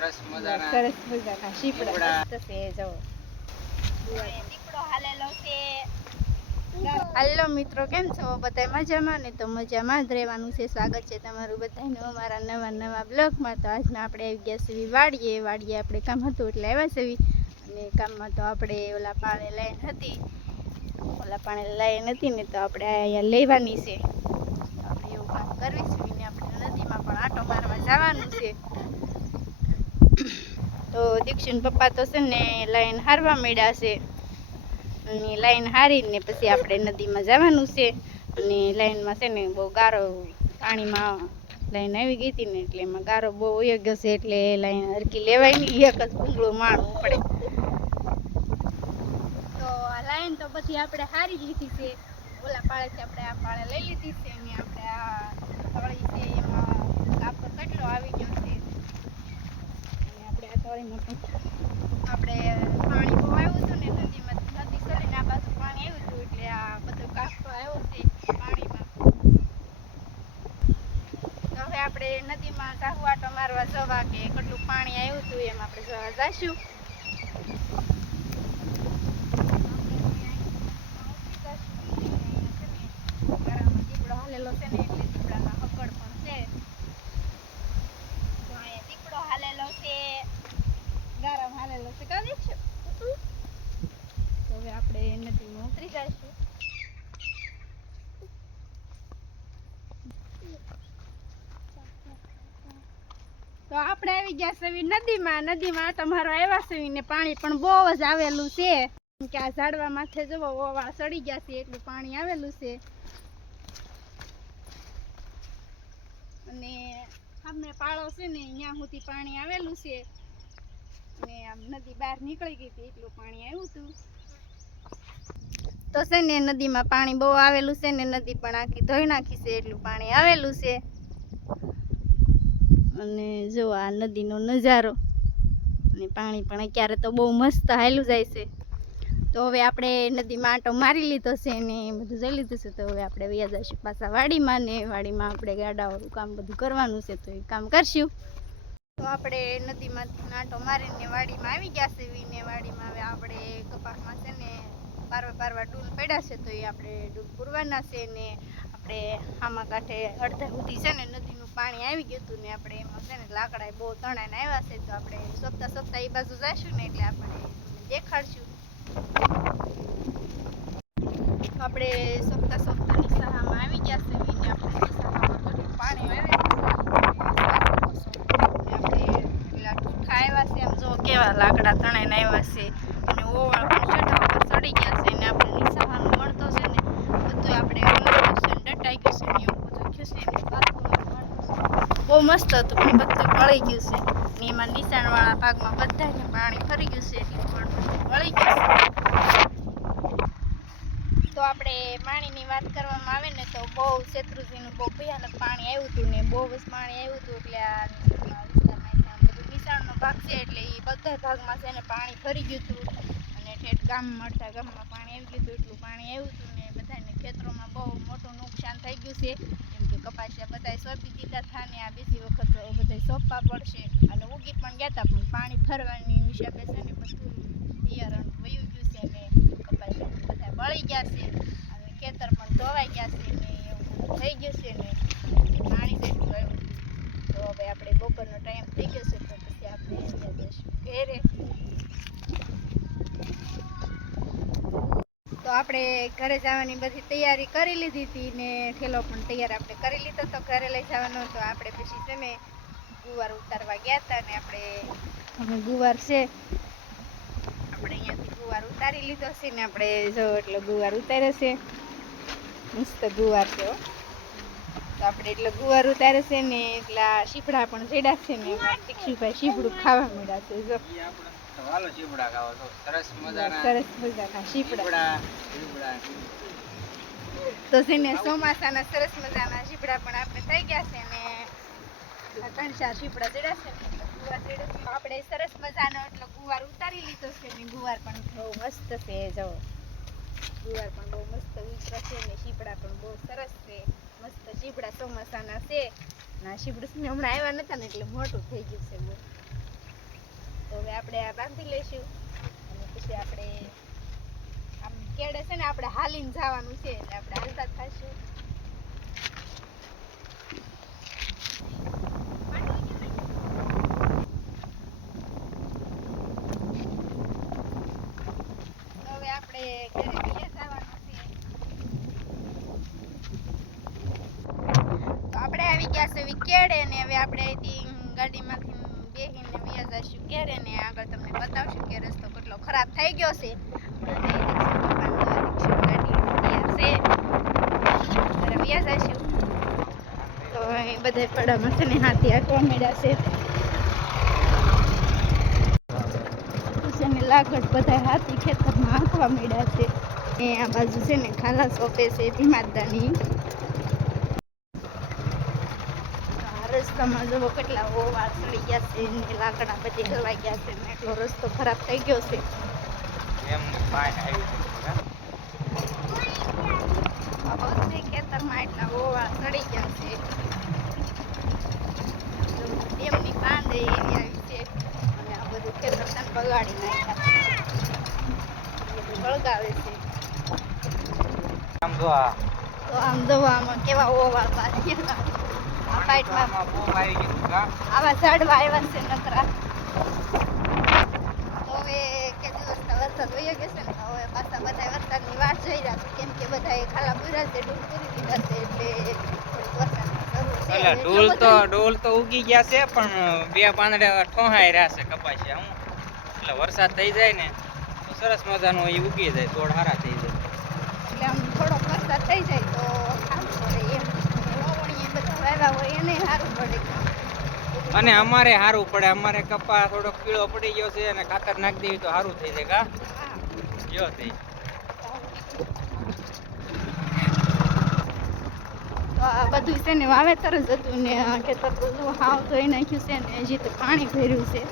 સરસ મજાના શીપડા મસ્ત છે જો દીપડો હાલેલો છે. હાલો મિત્રો, કેમ છો બધા? મજામાં ને? તો મજામાં જ રહેવાનું છે. સ્વાગત છે તમારું બધાનું અમારા નવા બ્લોગમાં. તો આજના આપણે આવી ગયા છીએ વાડીએ આપણે કામ હતું એટલે આવ્યા છીએ. અને કામમાં તો આપણે ઓલા પાણી લાઈન હતી ને તો આપણે અહીંયા લેવાની છે. આપણે એવું કામ કરીશું ને આપણે નદીમાં પણ આંટો મારવા જવાનું છે. તો દીક્ષુન પપ્પા તો છે ને લાઈન હારવા મળ્યા છે. અને લાઈન હારીને પછી આપણે નદીમાં જવાનું છે. અને લાઈનમાં છે ને બહુ ગારો પાણીમાં લાઈન આવી ગઈ હતી ને એટલે એમાં ગારો બહુ વયો ગયો છે એટલે લાઈન હરકી લેવાય નહીં, એક જ ભૂંગળું માણવું પડે. તો આ લાઈન તો પછી આપણે હારી લીધી છે. ઓલા પાળેથી આપણે આ પાળે લઈ લીધી છે અને આપણે આ તળી છે એમાં કાપો કેટલો આવી ગયો છે. અને આપણે આ તળીમાં પણ આપણે પાણી બહુ આવ્યું હતું ને નદીમાં, નદી સરીને આ બાજુ પાણી આવ્યું હતું એટલે આ બધો કાપો આવ્યો છે પાણીમાં. તો હવે આપણે નદીમાં સાહુ આટો મારવા જવા કે કેટલું પાણી આવ્યું હતું એમ આપણે જવા જઈશું. હાલેલો છે ને એટલે દીપડાના હકડ પણ છે. તો અહીંયા દીપડો હાલેલો છે, ગારામ હાલેલો છે. કા દીક્ષુ? તો હવે આપણે નદીમાં ઉતરી જઈશું. તો આપણે આવી ગયા છે નદીમાં આટો મારવા આવ્યા છે ને પાણી પણ બહુ જ આવેલું છે. કે આ ઝાડવા માથે જવો ઓવાળ સડી ગયા છે એટલું પાણી આવેલું છે. અને સામે પાળો છે ને ત્યાં સુધી પાણી આવેલું છે. અને આમ નદી બહાર નીકળી ગઈ હતી એટલું પાણી આવ્યું હતું. તો છે ને નદીમાં પાણી બહુ આવેલું છે ને નદી પણ આખી ધોઈ નાખી છે એટલું પાણી આવેલું છે. અને જો આ નદીનો નજારો, અને પાણી પણ અત્યારે તો બહુ મસ્ત હાલ્યું જાય છે. તો હવે આપણે નદીમાં આંટો મારી લીધો છે ને બધું જઈ લીધું છે. તો હવે આપણે વયા જઈશું પાછા વાડીમાં ને વાડીમાં આપણે ગાડાવાળું કામ બધું કરવાનું છે તો એ કામ કરશું. તો આપણે નદીમાં આંટો મારીને વાડીમાં આવી ગયા છે. ને વાડીમાં હવે આપણે કપાસમાં છે ને પારવા ડૂલ પડ્યા છે તો એ આપણે ડૂલ પૂરવાના છે. ને આપણે આમાં કાંઠે અડધા સુધી છે ને નદીનું પાણી આવી ગયું હતું ને આપણે એમાં છે ને લાકડા બહુ તણાઈને આવ્યા છે. તો આપણે સોપતા એ બાજુ જઈશું ને એટલે આપણે દેખાડશું. આપણે સોપતા નિસાહામાં આવી ગયા છે. ને આપણે નિસાહામાં કેટલું પાણી આવે આપણે પેલા ઠૂઠા આવ્યા છે એમ જો કેવા લાકડા તણાઈને આવ્યા છે. અને ઓવાળ પણ ચઢા ઉપર ચડી ગયા છે. ને આપણે નિસાહાનું મળતો છે ને બધું આપણે ડટાઈ ગયું છે ને એવું બધું થયું છે. બહુ મસ્ત હતું પણ બધું વળી ગયું છે. ને એમાં નિશાણવાળા ભાગમાં બધાને પાણી ફરી ગયું છે એટલે પણ વળી ગયું છે. તો આપણે પાણીની વાત કરવામાં આવે ને તો બહુ શેત્રુંજીનું બહુ ભયાનક પાણી આવ્યું હતું ને બહુ જ પાણી આવ્યું હતું. એટલે આ વિસ્તારમાં બધું નિશાળનો ભાગ છે એટલે એ બધા ભાગમાં છે ને પાણી ફરી ગયું હતું. અને ઠેઠ ગામમાં અડધા ગામમાં પાણી આવી ગયું હતું એટલું પાણી આવ્યું હતું. ને બધાને ખેતરોમાં બહુ મોટું નુકસાન થઈ ગયું છે. કેમ કે કપાસિયા બધા સોંપી દીધા હતા ને આ બીજી વખત બધા સોંપવા પડશે. અને ઉગી પણ ગયા હતા પણ પાણી ફરવાની હિસાબે છે ને બધું બિયારણ વયું ગયું છે ને કપાસિયા બધા બળી ગયા છે. અને ખેતર પણ ધોવાઈ ગયા છે ને એવું થઈ ગયું છે ને પાણી જેટલું આવ્યું. તો હવે આપણે બપોરનો ટાઈમ થઈ ગયો છે તો પછી આપણે અહીંયા જઈશું ઘેરે. તો આપણે ઘરે જવાની બધી તૈયારી કરી લીધી હતી ને ઠેલો પણ તૈયાર આપણે કરી લીધો તો ઘરે લઈ જવાનો. તો આપણે પછી છે ને ગુવાર ઉતારવા ગયા હતા ને આપણે હવે ગુવાર છે આપણે અહીંયાથી ગુવાર ઉતારી લીધો છે ને આપણે જો એટલે ગુવાર ઉતાર્યો છે. મસ્ત ગુવાર છે હો. તો આપણે એટલે ગુવાર ઉતારે છે ને એટલા શીપડા પણ જેડા છે ને દીક્ષુભાઈ શીપડું ખાવા મળ્યા છે. જો હાલો શીપડા ખાવા તો સરસ મજાના શીપડા. તો છે ને ચોમાસાના સરસ મજાના શીપડા પણ આપણે થઈ ગયા છે ને 3-4 શીપડા જેડા છે ને ગુવાર જેડે છે. આપણે સરસ મજાનો એટલો ગુવાર ઉતારી લીધો છે ને ગુવાર પણ બહુ મસ્ત છે. જો ગુવાર પણ બહુ મસ્ત ઉતરે છે ને શીપડા પણ બહુ સરસ છે. મસ્ત શીપડા ચોમાસાના છે. ના શીપડું છે ને હમણાં આવ્યા નતા ને એટલે મોટું થઈ ગયું છે બહુ. તો હવે આપણે આ બાંધી લઈશું અને પછી આપણે આમ કેડે છે ને આપણે હાલીને જવાનું છે એટલે આપણે હાલતા થઈશું. હવે આપણે ઘરે બીજે જવાનું છે. તો આપણે આવી ગયા છે વિકેડે ને હવે આપણે અહીંથી ગાડીમાંથી બેહીને વ્યા જઈશું ઘેરે ને આગળ તમને બતાવશું કે રસ્તો કેટલો ખરાબ થઈ ગયો છે. ઘરે વ્યા જઈશું તો અહીં બધા પડામાં છે ને હાથી આંકવા મળ્યા છે. લાગડ બધા હાથી ખેતરમાં આંકવા મળ્યા છે. આ બાજુ છે ને ખાલા સોંપે છે ધીમાદાની. રસ્તામાં જવો કેટલા ઓવા સડી ગયા છે ને લાકડા બધી હલવાઈ ગયા છે ને એટલો રસ્તો ખરાબ થઈ ગયો છે. ખેતરમાં એટલા ઓવા સડી ગયા છે. એમની બાંધે એવી આવી છે અને આ બધું ખેતર બગાડી નાખ્યા બધું બળગાવે છે. તો આમ દવામાં કેવા ઓવા પાછા આવા ઝાડવા આવ્યા છે નકરા. તો હવે કે દિવસ વરસાદ વયો ગયો છે ને હવે પાછા બધા વરસાદની વાટ જોઈ રહ્યા છે કેમ કે બધા ખાલા પૂરા છે ડૂલ પૂરી દીધા છે એટલે ડોલ તો ઉગી ગયા છે પણ બે પાંદડા ઠોહાઈ રહ્યા છે કપાસિયા હું એટલે વરસાદ થઈ જાય ને તો સરસ મજાનો એ ઉગી જાય થોડ સારા થઈ જાય એટલે આમ થોડોક વરસાદ થઈ જાય તો સારું પડે એમ. વાવ્યા હોય એને સારું પડે અને અમારે સારું પડે. અમારે કપા થોડોક પીળો પડી ગયો છે અને ખાતર નાખી દેવી તો સારું થઈ જાય કા જો થઈ. તો આ બધું છે ને વાવેતર જ હતું ને ખેતર બધું હાવ ધોઈ નાખ્યું છે ને હજી તો પાણી ભર્યું છે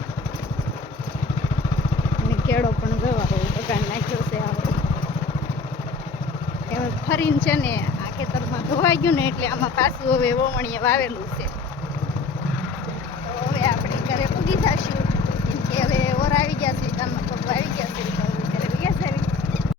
અને કેળો પણ જવા બગાડ નાખ્યો છે. હવે ફરીને છે ને આ ખેતરમાં ધોવાઈ ગયું ને એટલે આમાં પાછું હવે વમણીએ વાવેલું છે. તો હવે આપણે ઘરે પૂગી થશું કેમ કે હવે ઓર આવી ગયા છે કામમાં પગ આવી ગયા છે.